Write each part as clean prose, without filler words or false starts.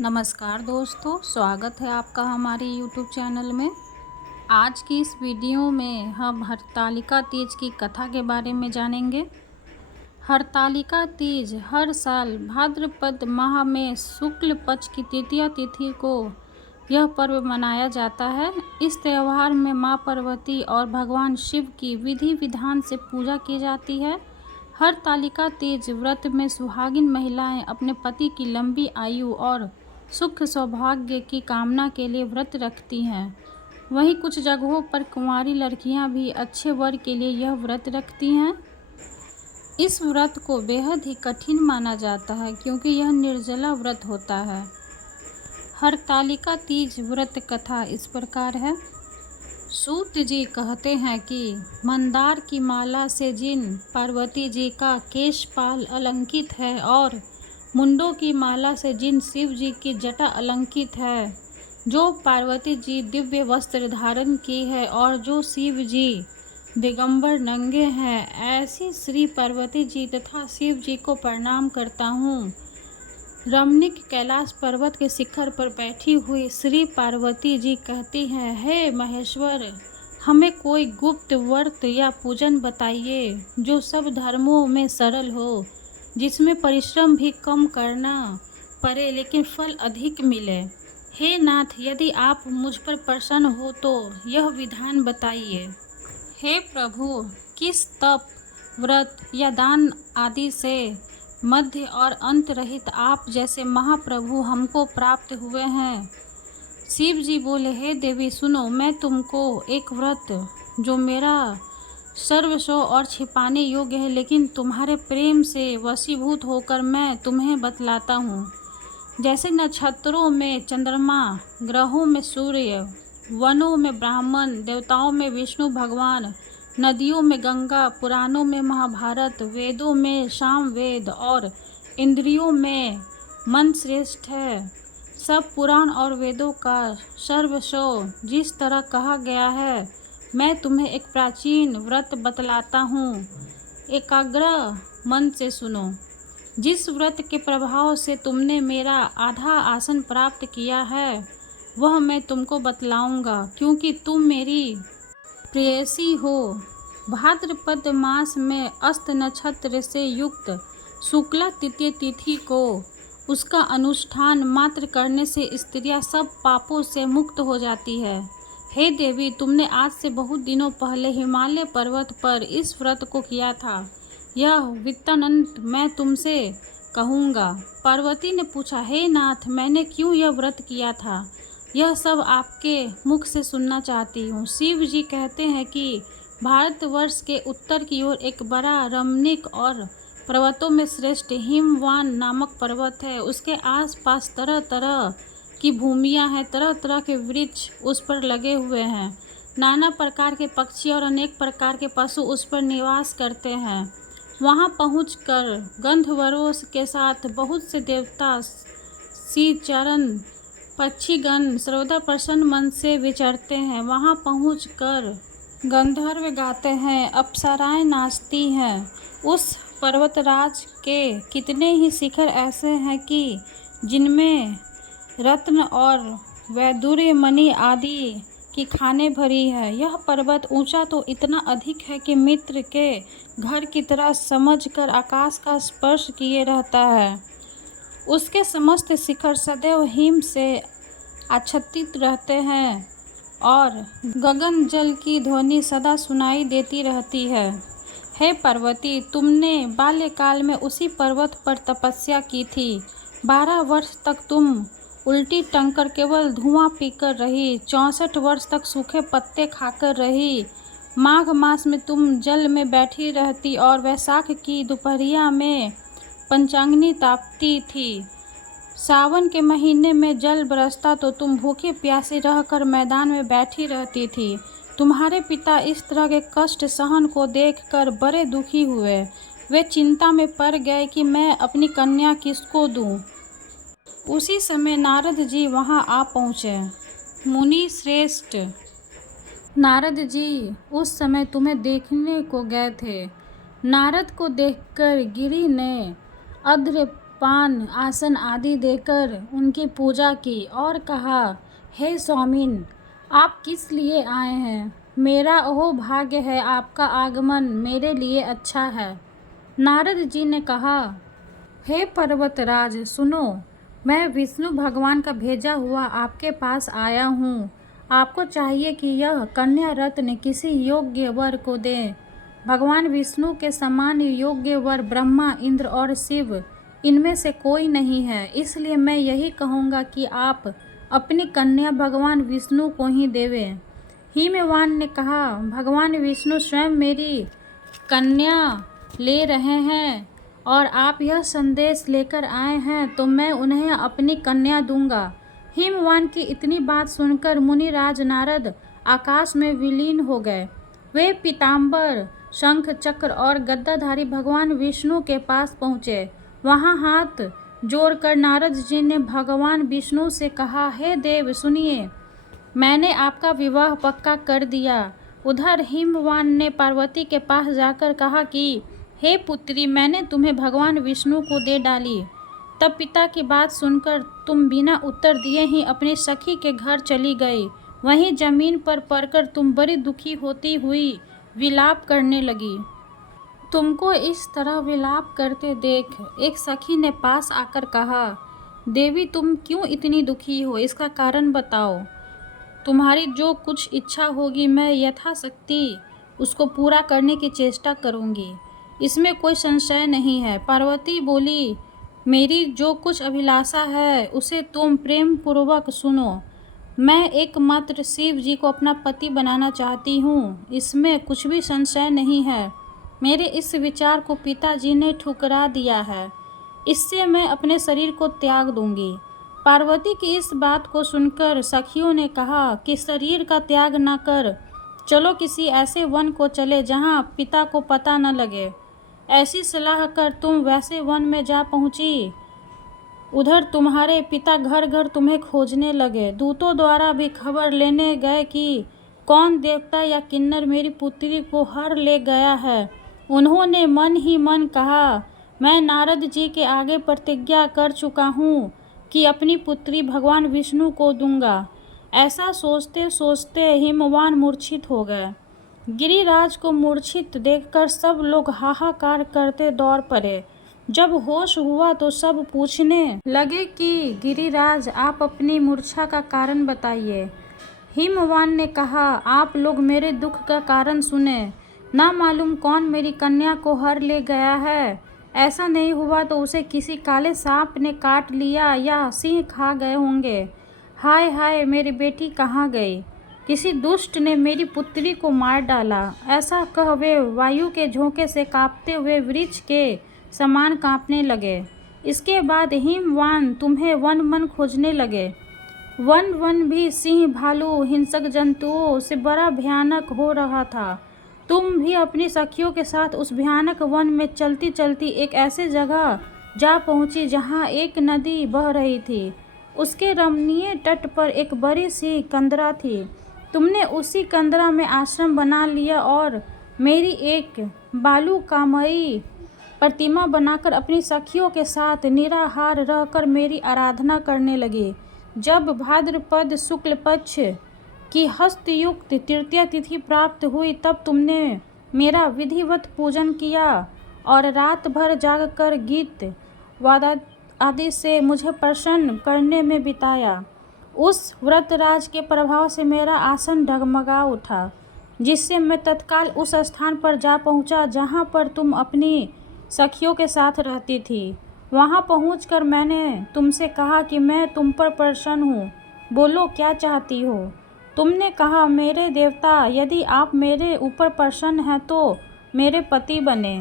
नमस्कार दोस्तों, स्वागत है आपका हमारे YouTube चैनल में। आज की इस वीडियो में हम हरतालिका तीज की कथा के बारे में जानेंगे। हरतालिका तीज हर साल भाद्रपद माह में शुक्ल पक्ष की तृतीया तिथि को यह पर्व मनाया जाता है। इस त्यौहार में माँ पार्वती और भगवान शिव की विधि विधान से पूजा की जाती है। हरतालिका तीज व्रत में सुहागिन महिलाएं अपने पति की लंबी आयु और सुख सौभाग्य की कामना के लिए व्रत रखती हैं। वहीं कुछ जगहों पर कुंवारी लड़कियां भी अच्छे वर के लिए यह व्रत रखती हैं। इस व्रत को बेहद ही कठिन माना जाता है क्योंकि यह निर्जला व्रत होता है। हरतालिका तीज व्रत कथा इस प्रकार है। सूत जी कहते हैं कि मंदार की माला से जिन पार्वती जी का केशपाल अलंकित है और मुंडों की माला से जिन शिव जी की जटा अलंकित है, जो पार्वती जी दिव्य वस्त्र धारण की है और जो शिव जी दिगंबर नंगे हैं, ऐसी श्री पार्वती जी तथा शिव जी को प्रणाम करता हूँ। रमणीक कैलाश पर्वत के शिखर पर बैठी हुई श्री पार्वती जी कहती हैं, हे महेश्वर, हमें कोई गुप्त व्रत या पूजन बताइए जो सब धर्मों में सरल हो, जिसमें परिश्रम भी कम करना पड़े लेकिन फल अधिक मिले। हे नाथ, यदि आप मुझ पर प्रसन्न हो तो यह विधान बताइए। हे प्रभु, किस तप, व्रत या दान आदि से मध्य और अंत रहित आप जैसे महाप्रभु हमको प्राप्त हुए हैं। शिव जी बोले, हे देवी सुनो, मैं तुमको एक व्रत जो मेरा सर्वस्व और छिपाने योग्य है लेकिन तुम्हारे प्रेम से वशीभूत होकर मैं तुम्हें बतलाता हूँ। जैसे नक्षत्रों में चंद्रमा, ग्रहों में सूर्य, वनों में ब्राह्मण, देवताओं में विष्णु भगवान, नदियों में गंगा, पुराणों में महाभारत, वेदों में सामवेद और इंद्रियों में मन श्रेष्ठ है। सब पुराण और वेदों का सर्वस्व जिस तरह कहा गया है, मैं तुम्हें एक प्राचीन व्रत बतलाता हूँ। एकाग्र मन से सुनो। जिस व्रत के प्रभाव से तुमने मेरा आधा आसन प्राप्त किया है, वह मैं तुमको बतलाऊंगा क्योंकि तुम मेरी प्रेयसी हो। भाद्रपद मास में अस्त नक्षत्र से युक्त शुक्ला तृतीय तिथि को उसका अनुष्ठान मात्र करने से स्त्रियां सब पापों से मुक्त हो जाती है। हे देवी, तुमने आज से बहुत दिनों पहले हिमालय पर्वत पर इस व्रत को किया था। यह वृत्तांत मैं तुमसे कहूँगा। पार्वती ने पूछा, हे नाथ, मैंने क्यों यह व्रत किया था, यह सब आपके मुख से सुनना चाहती हूँ। शिव जी कहते हैं कि भारतवर्ष के उत्तर की ओर एक बड़ा रमणीक और पर्वतों में श्रेष्ठ हिमवान नामक पर्वत है। उसके आसपास तरह तरह की भूमियाँ हैं, तरह तरह के वृक्ष उस पर लगे हुए हैं। नाना प्रकार के पक्षी और अनेक प्रकार के पशु उस पर निवास करते हैं। वहाँ पहुंचकर गंधर्वों के साथ बहुत से देवता, श्रीचरण, पक्षीगण सर्वदा प्रसन्न मन से विचरते हैं। वहाँ पहुंचकर गंधर्व गाते हैं, अप्सराएं नाचती हैं। उस पर्वतराज के कितने ही शिखर ऐसे हैं कि जिनमें रत्न और वैदूर्य मणि आदि की खानें भरी है। यह पर्वत ऊंचा तो इतना अधिक है कि मित्र के घर की तरह समझकर आकाश का स्पर्श किए रहता है। उसके समस्त शिखर सदैव हिम से आच्छादित रहते हैं और गगन जल की ध्वनि सदा सुनाई देती रहती है। हे पार्वती, तुमने बाल्यकाल में उसी पर्वत पर तपस्या की थी। 12 वर्ष तक तुम उल्टी टंग कर केवल धुआं पीकर रही। 64 वर्ष तक सूखे पत्ते खाकर रही। माघ मास में तुम जल में बैठी रहती और वैशाख की दोपहरिया में पंचाग्नि तापती थी। सावन के महीने में जल बरसता तो तुम भूखे प्यासे रहकर मैदान में बैठी रहती थी। तुम्हारे पिता इस तरह के कष्ट सहन को देखकर बड़े दुखी हुए। वे चिंता में पड़ गए कि मैं अपनी कन्या किसको दूं। उसी समय नारद जी वहां आ पहुँचे। मुनि श्रेष्ठ नारद जी उस समय तुम्हें देखने को गए थे। नारद को देखकर गिरि ने अध्र पान आसन आदि देकर उनकी पूजा की और कहा, हे स्वामिन, आप किस लिए आए हैं? मेरा ओह भाग्य है, आपका आगमन मेरे लिए अच्छा है। नारद जी ने कहा, हे पर्वतराज सुनो, मैं विष्णु भगवान का भेजा हुआ आपके पास आया हूँ। आपको चाहिए कि यह कन्या रत्न किसी योग्य वर को दें। भगवान विष्णु के समान योग्य वर ब्रह्मा, इंद्र और शिव इनमें से कोई नहीं है। इसलिए मैं यही कहूँगा कि आप अपनी कन्या भगवान विष्णु को ही देवें। हिमवान ने कहा, भगवान विष्णु स्वयं मेरी कन्या ले रहे हैं और आप यह संदेश लेकर आए हैं तो मैं उन्हें अपनी कन्या दूंगा। हिमवान की इतनी बात सुनकर मुनिराज नारद आकाश में विलीन हो गए। वे पीताम्बर, शंख चक्र और गद्दाधारी भगवान विष्णु के पास पहुँचे। वहाँ हाथ जोड़कर नारद जी ने भगवान विष्णु से कहा, हे देव सुनिए, मैंने आपका विवाह पक्का कर दिया। उधर हिमवान ने पार्वती के पास जाकर कहा कि हे पुत्री, मैंने तुम्हें भगवान विष्णु को दे डाली। तब पिता की बात सुनकर तुम बिना उत्तर दिए ही अपनी सखी के घर चली गई। वहीं जमीन पर पड़कर तुम बड़ी दुखी होती हुई विलाप करने लगी। तुमको इस तरह विलाप करते देख एक सखी ने पास आकर कहा, देवी तुम क्यों इतनी दुखी हो, इसका कारण बताओ। तुम्हारी जो कुछ इच्छा होगी मैं यथाशक्ति उसको पूरा करने की चेष्टा करूंगी, इसमें कोई संशय नहीं है। पार्वती बोली, मेरी जो कुछ अभिलाषा है उसे तुम प्रेम पूर्वक सुनो। मैं एकमात्र शिव जी को अपना पति बनाना चाहती हूँ, इसमें कुछ भी संशय नहीं है। मेरे इस विचार को पिताजी ने ठुकरा दिया है, इससे मैं अपने शरीर को त्याग दूंगी। पार्वती की इस बात को सुनकर सखियों ने कहा कि शरीर का त्याग न कर, चलो किसी ऐसे वन को चले जहाँ पिता को पता न लगे। ऐसी सलाह कर तुम वैसे वन में जा पहुँची। उधर तुम्हारे पिता घर घर तुम्हें खोजने लगे। दूतों द्वारा भी खबर लेने गए कि कौन देवता या किन्नर मेरी पुत्री को हर ले गया है। उन्होंने मन ही मन कहा, मैं नारद जी के आगे प्रतिज्ञा कर चुका हूँ कि अपनी पुत्री भगवान विष्णु को दूंगा। ऐसा सोचते सोचते हिमवान मूर्छित हो गए। गिरिराज को मूर्छित देखकर सब लोग हाहाकार करते दौड़ पड़े। जब होश हुआ तो सब पूछने लगे कि गिरिराज आप अपनी मूर्छा का कारण बताइए। हिमवान ने कहा, आप लोग मेरे दुख का कारण सुने। ना मालूम कौन मेरी कन्या को हर ले गया है। ऐसा नहीं हुआ तो उसे किसी काले सांप ने काट लिया या सिंह खा गए होंगे। हाय हाय, मेरी बेटी कहाँ गई? किसी दुष्ट ने मेरी पुत्री को मार डाला। ऐसा कह वे वायु के झोंके से कांपते हुए वृक्ष के समान कांपने लगे। इसके बाद हिमवान तुम्हें वन वन खोजने लगे। वन वन भी सिंह, भालू, हिंसक जंतुओं से बड़ा भयानक हो रहा था। तुम भी अपनी सखियों के साथ उस भयानक वन में चलती चलती एक ऐसे जगह जा पहुंची जहां एक नदी बह रही थी। उसके रमणीय तट पर एक बड़ी सी कंदरा थी। तुमने उसी कंदरा में आश्रम बना लिया और मेरी एक बालुकामयी प्रतिमा बनाकर अपनी सखियों के साथ निराहार रहकर मेरी आराधना करने लगी। जब भाद्रपद शुक्ल पक्ष की हस्तयुक्त तृतीया तिथि प्राप्त हुई तब तुमने मेरा विधिवत पूजन किया और रात भर जागकर गीत वादा आदि से मुझे प्रसन्न करने में बिताया। उस व्रतराज के प्रभाव से मेरा आसन डगमगा उठा, जिससे मैं तत्काल उस स्थान पर जा पहुंचा जहां पर तुम अपनी सखियों के साथ रहती थी। वहां पहुंचकर मैंने तुमसे कहा कि मैं तुम पर प्रसन्न हूँ, बोलो क्या चाहती हो। तुमने कहा, मेरे देवता, यदि आप मेरे ऊपर प्रसन्न हैं तो मेरे पति बने।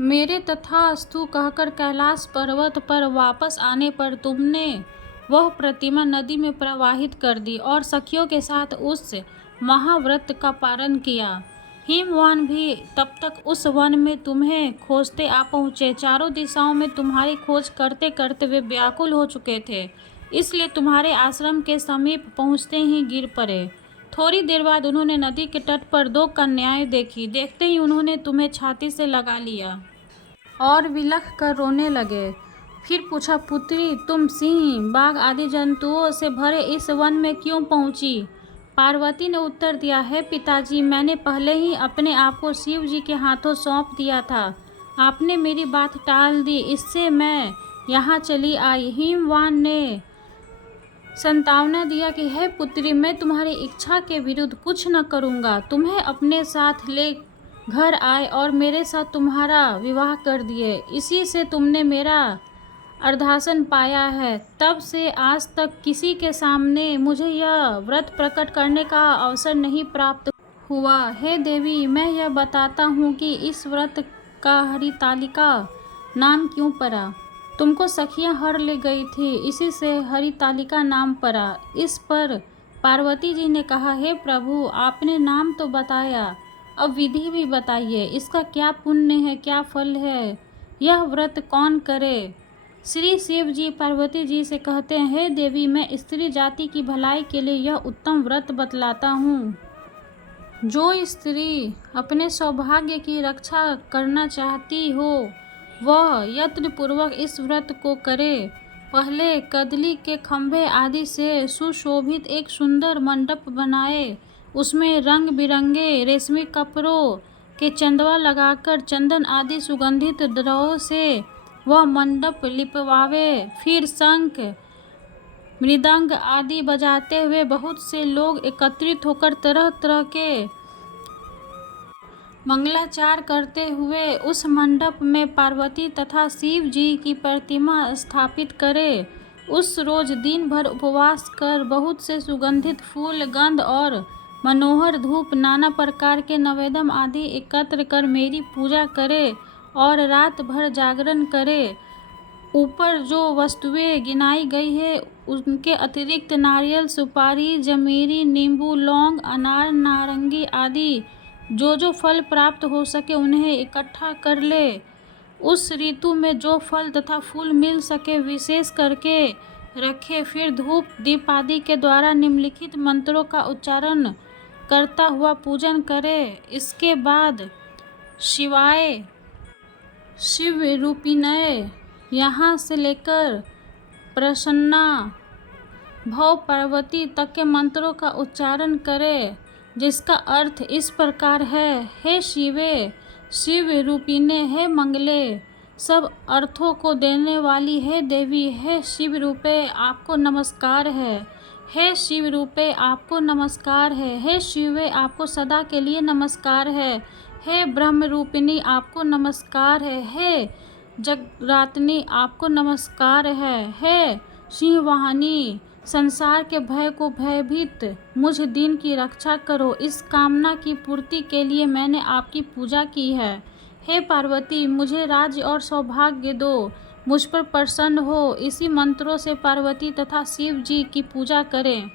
मेरे तथास्तु कहकर कैलाश पर्वत पर वापस आने पर तुमने वह प्रतिमा नदी में प्रवाहित कर दी और सखियों के साथ उस महाव्रत का पारण किया। हिमवान भी तब तक उस वन में तुम्हें खोजते आ पहुँचे। चारों दिशाओं में तुम्हारी खोज करते करते वे व्याकुल हो चुके थे, इसलिए तुम्हारे आश्रम के समीप पहुँचते ही गिर पड़े। थोड़ी देर बाद उन्होंने नदी के तट पर दो कन्याएं देखी। देखते ही उन्होंने तुम्हें छाती से लगा लिया और विलख कर रोने लगे। फिर पूछा, पुत्री, तुम सिंह, बाघ आदि जंतुओं से भरे इस वन में क्यों पहुंची? पार्वती ने उत्तर दिया, है पिताजी, मैंने पहले ही अपने आप को शिव जी के हाथों सौंप दिया था। आपने मेरी बात टाल दी, इससे मैं यहाँ चली आई। हिमवान ने संतावना दिया कि हे पुत्री, मैं तुम्हारी इच्छा के विरुद्ध कुछ न करूँगा। तुम्हें अपने साथ ले घर आए और मेरे साथ तुम्हारा विवाह कर दिए। इसी से तुमने मेरा अर्धासन पाया है। तब से आज तक किसी के सामने मुझे यह व्रत प्रकट करने का अवसर नहीं प्राप्त हुआ। हे देवी, मैं यह बताता हूँ कि इस व्रत का हरितालिका नाम क्यों पड़ा। तुमको सखियाँ हर ले गई थी, इसी से हरितालिका नाम पड़ा। इस पर पार्वती जी ने कहा, हे प्रभु, आपने नाम तो बताया, अब विधि भी बताइए। इसका क्या पुण्य है, क्या फल है, यह व्रत कौन करे? श्री शिव जी पार्वती जी से कहते हैं, हे देवी, मैं स्त्री जाति की भलाई के लिए यह उत्तम व्रत बतलाता हूँ। जो स्त्री अपने सौभाग्य की रक्षा करना चाहती हो वह यत्नपूर्वक इस व्रत को करे। पहले कदली के खंभे आदि से सुशोभित एक सुंदर मंडप बनाए, उसमें रंग बिरंगे रेशमी कपड़ों के चंदवा लगाकर चंदन आदि सुगंधित द्रव्यों से वह मंडप लिपवावे। फिर शंख मृदंग आदि बजाते हुए बहुत से लोग एकत्रित होकर तरह तरह के मंगलाचार करते हुए उस मंडप में पार्वती तथा शिव जी की प्रतिमा स्थापित करें। उस रोज दिन भर उपवास कर बहुत से सुगंधित फूल, गंध और मनोहर धूप, नाना प्रकार के नैवेद्य आदि एकत्र कर मेरी पूजा करे और रात भर जागरण करे। ऊपर जो वस्तुएं गिनाई गई है उनके अतिरिक्त नारियल, सुपारी, जमीरी, नींबू, लौंग, अनार, नारंगी आदि जो फल प्राप्त हो सके उन्हें इकट्ठा कर ले। उस ऋतु में जो फल तथा फूल मिल सके विशेष करके रखे। फिर धूप दीप आदि के द्वारा निम्नलिखित मंत्रों का उच्चारण करता हुआ पूजन करे। इसके बाद शिवाय, शिव रूपिणय, यहाँ से लेकर प्रसन्ना, भव, पार्वती तक के मंत्रों का उच्चारण करे, जिसका अर्थ इस प्रकार है, हे शिवे, शिव रूपिणे, हे मंगले, सब अर्थों को देने वाली हे देवी, हे शिव रूपे आपको नमस्कार है, हे शिव रूपे आपको नमस्कार है, हे शिवे आपको सदा के लिए नमस्कार है, हे ब्रह्म रूपिणी आपको नमस्कार है, हे जगरातनी आपको नमस्कार है, हे सिंहवाहिनी संसार के भय को भयभीत मुझ दिन की रक्षा करो। इस कामना की पूर्ति के लिए मैंने आपकी पूजा की है। हे पार्वती, मुझे राज्य और सौभाग्य दो, मुझ पर प्रसन्न हो। इसी मंत्रों से पार्वती तथा शिव जी की पूजा करें।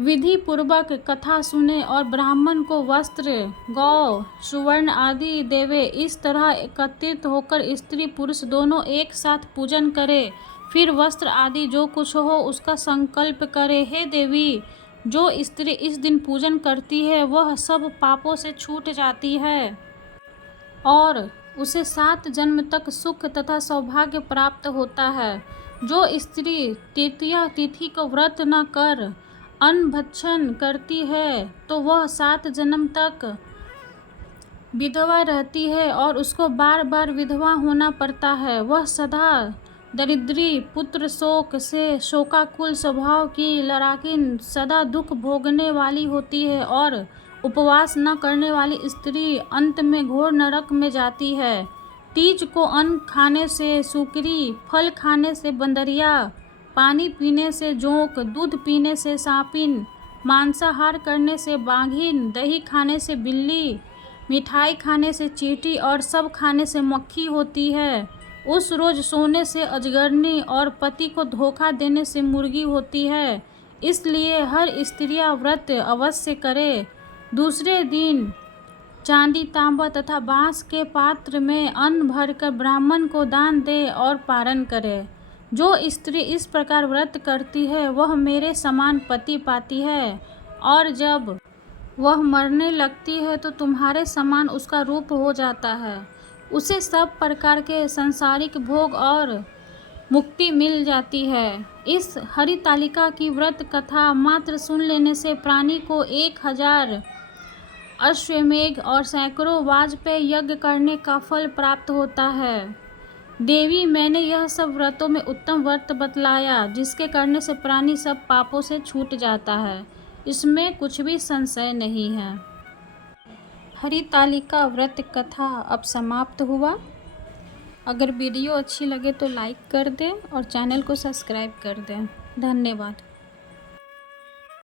विधि पूर्वक कथा सुने और ब्राह्मण को वस्त्र, गौ, सुवर्ण आदि देवे। इस तरह एकत्रित होकर स्त्री पुरुष दोनों एक साथ पूजन करे। फिर वस्त्र आदि जो कुछ हो उसका संकल्प करे। हे देवी, जो स्त्री इस दिन पूजन करती है वह सब पापों से छूट जाती है और उसे 7 जन्म तक सुख तथा सौभाग्य प्राप्त होता है। जो स्त्री तृतीया तिथि को व्रत न कर अन्न भक्षण करती है तो वह 7 जन्म तक विधवा रहती है और उसको बार बार विधवा होना पड़ता है। वह सदा दरिद्री, पुत्र शोक से शोकाकुल स्वभाव की लड़ाकिन, सदा दुख भोगने वाली होती है और उपवास न करने वाली स्त्री अंत में घोर नरक में जाती है। तीज को अन्न खाने से सुकरी, फल खाने से बंदरिया, पानी पीने से जोंक, दूध पीने से सांपिन, मांसाहार करने से बाघिन, दही खाने से बिल्ली, मिठाई खाने से चींटी और सब खाने से मक्खी होती है। उस रोज सोने से अजगरनी और पति को धोखा देने से मुर्गी होती है। इसलिए हर स्त्रियां व्रत अवश्य करे। दूसरे दिन चांदी, तांबा तथा बांस के पात्र में अन्न भरकर ब्राह्मण को दान दे और पारण करे। जो स्त्री इस प्रकार व्रत करती है वह मेरे समान पति पाती है और जब वह मरने लगती है तो तुम्हारे समान उसका रूप हो जाता है। उसे सब प्रकार के सांसारिक भोग और मुक्ति मिल जाती है। इस हरितालिका की व्रत कथा मात्र सुन लेने से प्राणी को 1000 अश्वमेध और सैकड़ों वाजपेय यज्ञ करने का फल प्राप्त होता है। देवी, मैंने यह सब व्रतों में उत्तम व्रत बतलाया जिसके करने से प्राणी सब पापों से छूट जाता है, इसमें कुछ भी संशय नहीं है। हरितालिका व्रत कथा अब समाप्त हुआ। अगर वीडियो अच्छी लगे तो लाइक कर दें और चैनल को सब्सक्राइब कर दें। धन्यवाद।